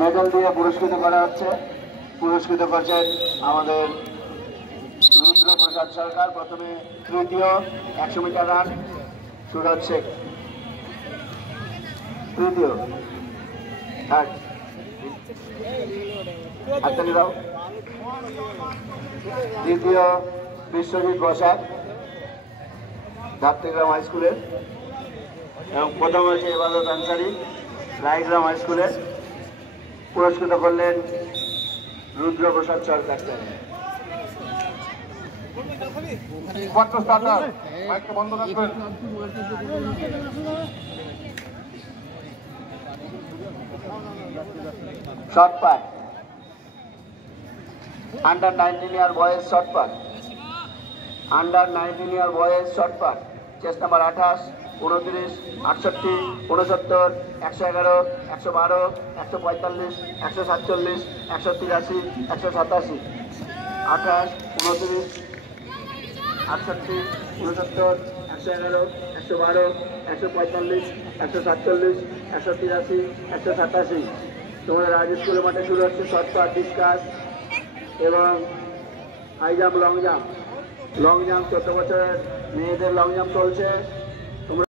Medal দিয়ে পুরস্কৃত করা হচ্ছে। পুরস্কৃত করছেন আমাদের রুদ্র প্রসাদ সরকার। প্রথমে তৃতীয় 100 মিটার রান সুরজ শেখ, তৃতীয়। দ্বিতীয় বিশ্বজিৎ বসাক, ধাত্রীগ্রাম হাই স্কুলের, এবং প্রথম হয়েছে ইবাদত আনসারি, রায়গ্রাম হাই স্কুলের। পুরস্কৃত করলেন Rudra Prasad Sarkar. Shot put, under 19 year boys shot put, under 19 year boys shot put. Chest number 28, 29, 68, 69, 111, 112, 145, 147, 183, 187, 28, 29, 68, 69, 111, 112, 145, 147, 183, 187। তোমাদের রাজ স্কুলের মাঠে শুরু হচ্ছে শর্ট পাট, ডিসকাস এবং high jump, long jump. Long jump 14 বছরের মেয়েদের লং জাম্প চলছে।